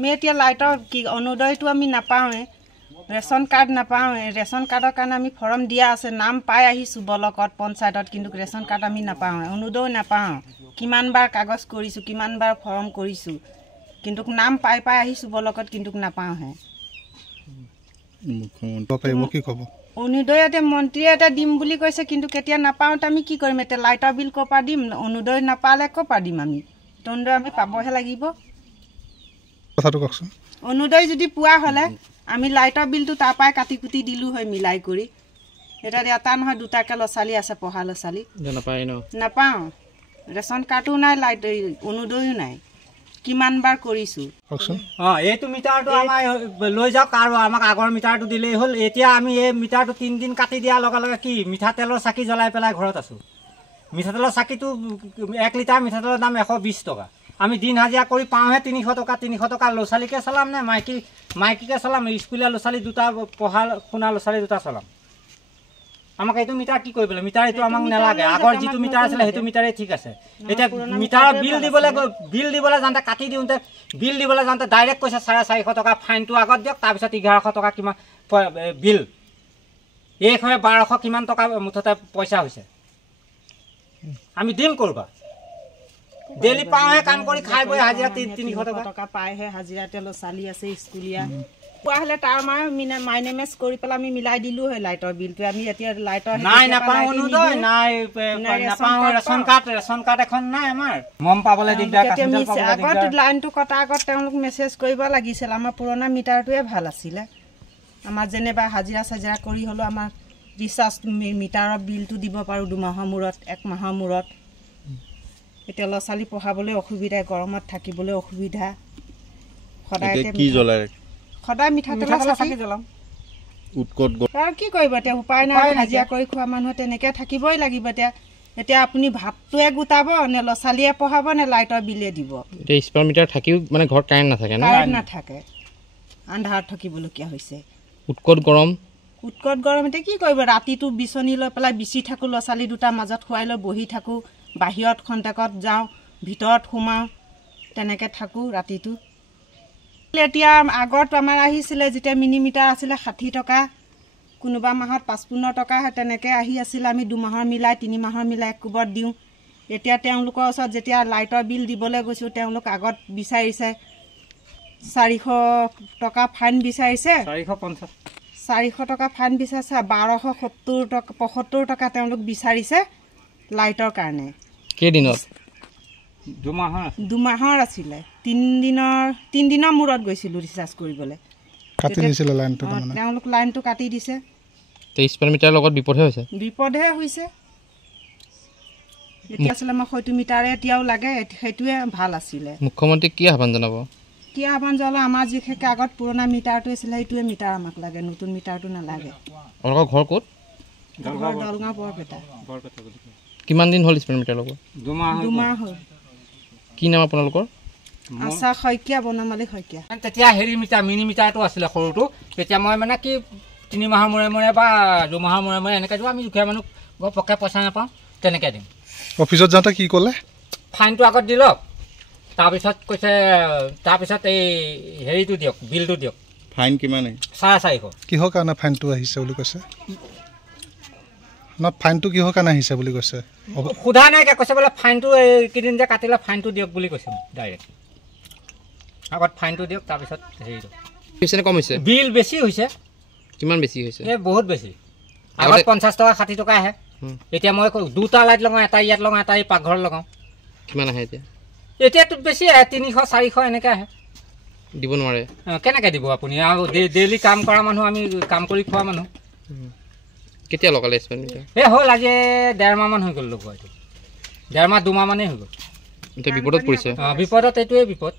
আমি এতিয়া লাইটৰ কি অনুদয়টো আমি নাপাওঁৱে ৰেচন কাৰ্ড নাপাওঁৱে ৰেচন কাৰ্ডৰ কাৰণে আমি ফৰ্ম দিয়া আছে নাম পাই আহিছোঁ ব্লকত পঞ্চায়তত কিন্তু ৰেচন কাৰ্ড আমি নাপাওঁৱে অনুদয় নাপাওঁ কিমানবাৰ কাগজ কৰিছোঁ কিমানবাৰ ফৰ্ম কৰিছোঁ কিন্তু নাম পাই আহিছোঁ ব্লকত কিন্তু নাপাওঁহে অনুদয় এতিয়া মন্ত্ৰীয়ে এটা দিম বুলি কৈছে কিন্তু কেতিয়া নাপাওঁতে আমি কি কৰিম এতিয়া লাইটৰ বিল ক'ৰ পৰা দিম অনুদয় নাপালে ক'ৰ পৰা দিম আমি তন্দয় আমি পাবহে লাগিব কথাটো কওকচোন অনুদয় যদি পোৱা হ'লে আমি লাইটৰ বিলটো তাৰ পৰাই কাটি কুটি দিলোঁ হয় মিলাই কৰি এটা নহয় দুটাকৈ ল'ৰা ছোৱালী আছে পঢ়া ল'ৰা ছোৱালী নাপাওঁ ৰেচন কাৰ্ডো নাই লাইট অনুদয়ো নাই কিমানবাৰ কৰিছোঁ এইটো মিটাৰটো আমাৰ লৈ যাওক আৰু আমাক আগৰ মিটাৰটো দিলেই হ'ল এতিয়া আমি এই মিটাৰটো 3 দিন কাটি দিয়াৰ লগে লগে কি মিঠাতেলৰ চাকি জ্বলাই পেলাই ঘৰত আছোঁ মিঠাতেলৰ চাকিটো 1 লিটাৰ মিঠাতেলৰ দাম 120 টকা আমি দিন হাজিৰা কৰি পাওঁহে 300 টকা ল'ৰা ছোৱালীকে চলাম নে মাইকীকে চলাম স্কুলীয়া ল'ৰা ছোৱালী দুটা পঢ়া শুনা ল'ৰা ছোৱালী দুটা চলাম আমাক এইটো মিটাৰ কি কৰিবলৈ মিটাৰ এইটো আমাক নালাগে আগৰ যিটো মিটাৰ আছিলে সেইটো মিটাৰে ঠিক আছে এতিয়া মিটাৰৰ বিল দিবলৈ যাওঁতে কাটি দিওঁতে বিল দিবলৈ যাওঁতে ডাইৰেক্ট কৈছে 450 টকা ফাইনটো আগত দিয়ক তাৰপিছত 1100 টকা কিমান বিল এই হয় 1200 কিমান টকা মুঠতে পইচা হৈছে আমি দিম কৰবা ডেইলি পাওঁহে কাম কৰি খাই বৈ হাজিৰা 300 টকা পাইহে হাজিৰা তেলৰ চালি আছে স্কুলীয়া পোৱা হ'লে তাৰ মাইনেমেজ কৰি পেলাই আমি মিলাই দিলোঁ হয় লাইটৰ বিলটো আমি এতিয়া লাইটৰ নাই নাপাওঁ অনুদয় নাই নাপাওঁ ৰেচন কাৰ্ড এখন নাই আমাৰ মম পাবলৈ দিগদাৰ আগত লাইনটো কটা আগত তেওঁলোক মেছেজ কৰিব লাগিছিল আমাৰ পুৰণা মিটাৰটোৱে ভাল আছিলে আমাৰ যেনেবা হাজিৰা চাজিৰা কৰি হ'লেও আমাৰ ৰিচাৰ্জ মিটাৰৰ বিলটো দিব পাৰোঁ 2 মাহৰ মূৰত 1 মাহৰ মূৰত এতিয়া ল'ৰা ছোৱালী পঢ়াবলৈ অসুবিধা গৰমত থাকিবলৈ অসুবিধা সদায় মিঠাতেলৰ চাকি জ্বলাম আৰু কি কৰিব এতিয়া উপায় নাই হাজিৰা কৰি খোৱা মানুহ তেনেকৈ থাকিবই লাগিব এতিয়া আপুনি ভাতটোৱে গোটাব নে ল'ৰা ছোৱালীয়ে পঢ়াব নে লাইটৰ বিলে দিব এতিয়া স্মাৰ্ট মিটাৰ থাকিও মানে ঘৰত কাৰেণ্ট নাথাকে আন্ধাৰত থাকিবলগীয়া হৈছে উৎকট গৰম এতিয়া কি কৰিব ৰাতিটো বিচনী লৈ পেলাই বিচি থাকোঁ ল'ৰা ছোৱালী দুটাৰ মাজত খুৱাই লৈ বহি থাকোঁ বাহিৰত খন্তেকত যাওঁ ভিতৰত সোমাওঁ তেনেকৈ থাকোঁ ৰাতিটো এতিয়া আগত আমাৰ আহিছিলে যেতিয়া মিনি মিটাৰ আছিলে 60 টকা কোনোবা মাহত 55 টকা তেনেকৈ আহি আছিলে আমি 2 মাহৰ মিলাই 3 মাহৰ মিলাই কোবত দিওঁ এতিয়া তেওঁলোকৰ ওচৰত যেতিয়া লাইটৰ বিল দিবলৈ গৈছোঁ তেওঁলোক আগত বিচাৰিছে 400 টকা ফাইন বিচাৰিছে 450 টকা ফাইন বিচাৰিছে 1275 টকা তেওঁলোক বিচাৰিছে লাইটৰ কাৰণে কেইদিনত 2 মাহৰ আছিলে 3 দিনৰ মূৰত গৈছিলোঁ ৰিচাৰ্জ কৰিবলৈ কাটি দিছিলে লাইনটো তেওঁলোক লাইনটো কাটি দিছে স্মাৰ্ট মিটাৰৰ লগত বিপদহে হৈছে এতিয়া আছিলে মই হয়তো মিটাৰে এতিয়াও লাগে সেইটোৱে ভাল আছিলে মুখ্যমন্ত্ৰীক কি আহ্বান জনাব আমাৰ যিখিনি আগত পুৰণা মিটাৰটো আছিলে সেইটোৱে মিটাৰ আমাক লাগে নতুন মিটাৰটো নালাগে আপোনালোকৰ ঘৰ ক'ত দলগাঁও বৰপেটা কিমান দিন হ'ল স্মাৰ্ট মিটাৰ লগত 2 মাহ হ'ল কি নাম আপোনালোকৰ আশা শইকীয়া বনমালী শইকীয়া তেতিয়া হেৰি মিটাৰ মিনি মিটাৰটো আছিলে সৰুটো তেতিয়া মই মানে কি 3 মাহৰ মূৰে বা 2 মাহৰ মূৰে এনেকৈ দিওঁ আমি দুখীয়া মানুহ পকে পইচা নাপাওঁ তেনেকৈ দিম অফিচত যাওঁতে কি ক'লে ফাইনটো আগত দি লওক তাৰপিছত কৈছে তাৰপিছত এই হেৰিটো দিয়ক বিলটো দিয়ক ফাইন কিমান 450 কিহৰ কাৰণে ফাইনটো আহিছে বুলি কৈছে ফাইনটো কিহৰ কাৰণে আহিছে বুলি কৈছে সোধা নাই কৈছে বোলে ফাইনটো এইকেইদিন যে কাটিলে ফাইনটো দিয়ক বুলি কৈছে ডাইৰেক্ট আগত ফাইনটো দিয়ক তাৰপিছত হেৰিটো কম হৈছে বিল বেছি হৈছে কিমান বেছি হৈছে বহুত বেছি আগত 50 টকা 60 টকা আহে এতিয়া মই 2টা লাইট লগাওঁ এটা ইয়াত লগাওঁ এটা এই পাকঘৰত লগাওঁ কিমান আহে এতিয়াতো বেছি আহে 300 400 এনেকৈ আহে দিব নোৱাৰে কেনেকৈ দিব আপুনি আৰু ডেইলি কাম কৰা মানুহ আমি কাম কৰি খোৱা মানুহ কেতিয়া লগালে স্মাৰ্ট মিটাৰ হ'ল আজি 1.5 মাহমান হৈ গ'ল লগোৱা এইটো 1.5 মাহ 2 মাহ মানেই হৈ গ'ল এতিয়া বিপদত পৰিছে বিপদত এইটোৱে বিপদ